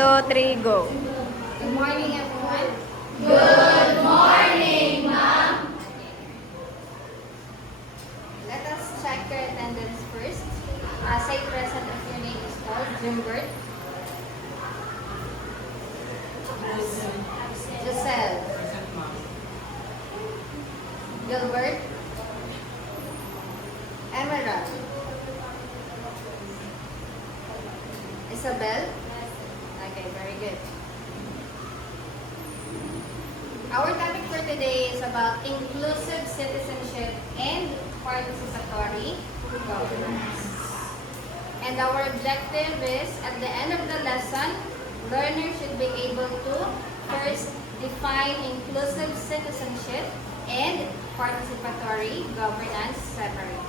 2, 3, go. Good morning, everyone. Good morning, ma'am. Let us check your attendance first. Say present if your name is called. Jimbert. Giselle. Gilbert. Emerald. Isabel. Okay, very good. Our topic for today is about inclusive citizenship and participatory governance. And our objective is, at the end of the lesson, learners should be able to first define inclusive citizenship and participatory governance separately.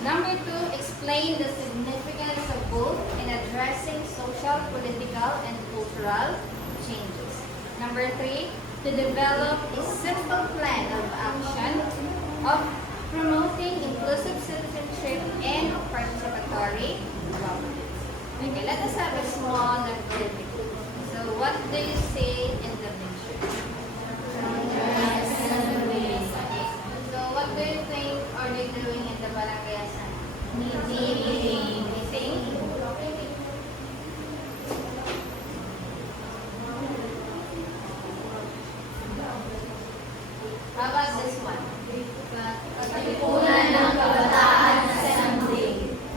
Number 2, explain the significance of both in addressing social, political, and cultural changes. Number 3, to develop a simple plan of action of promoting inclusive citizenship and participatory governance. Okay, let us have a small activity. So, what do you see in the picture? So, what do you think are they doing in the barangay assembly? Meeting. How about this one? Katipunan ng Kabataan Assembly.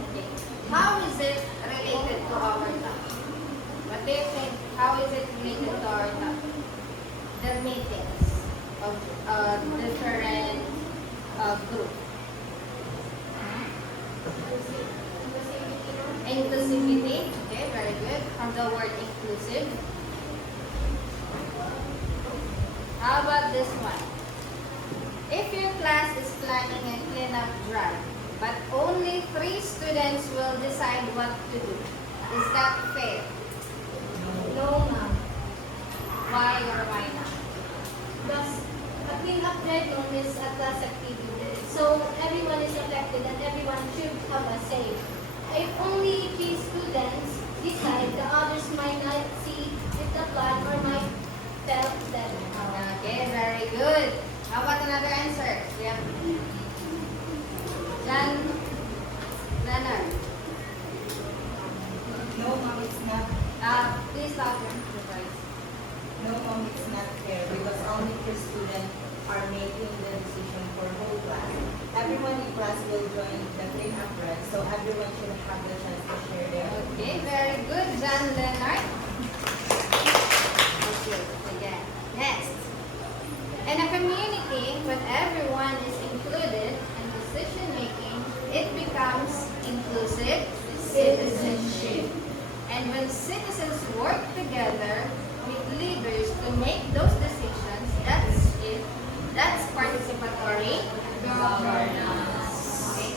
Okay. How is it related to our topic? What do you think? How is it related to our topic? The meetings of different groups. Inclusivity. Okay, very good. From the word inclusive. How about this one? If your class is planning a cleanup drive, but only 3 students will decide what to do, is that fair? No, ma'am. Why or why not? Because a clean-up drive known is a class activity. So everyone is affected and everyone should have a say. If only 3 students decide, the others might not see if the plan or might felt them. Okay, very good. How about another answer? Yeah. John Leonard. No, ma'am, it's not. Please louder the voice. No, ma'am, it's not fair because only 3 students are making the decision for whole class. Everyone in class will join the clean-up run, so everyone should have the chance to share their Okay, very good, John Leonard. Okay, again. Next. In a community, when everyone is included in decision making, it becomes inclusive citizenship. And when citizens work together with leaders to make those decisions, that's it. That's participatory governance. Okay?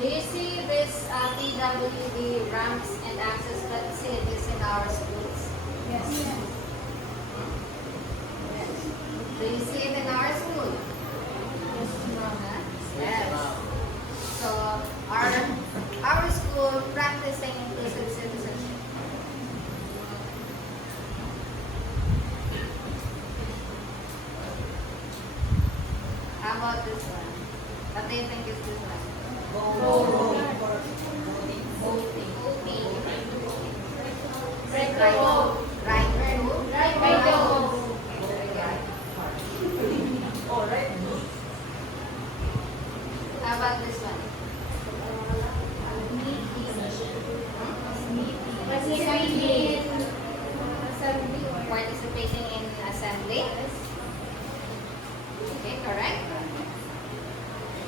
Do you see this PWD ramps and access facilities in our schools? Yes. Do you see it in our school? Yes. So our school practicing inclusive citizenship. How about this one? What do you think is this one? voting. Voting. Right to Right. vote. Right to Right to vote. Very good. Oh, right. How about this one? Participating in assembly. Okay, correct.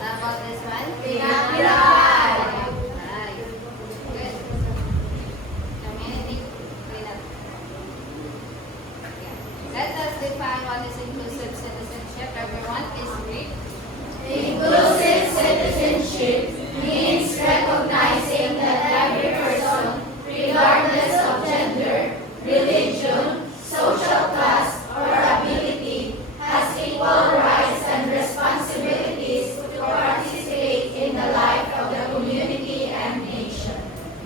How about this one? Pinapirangay.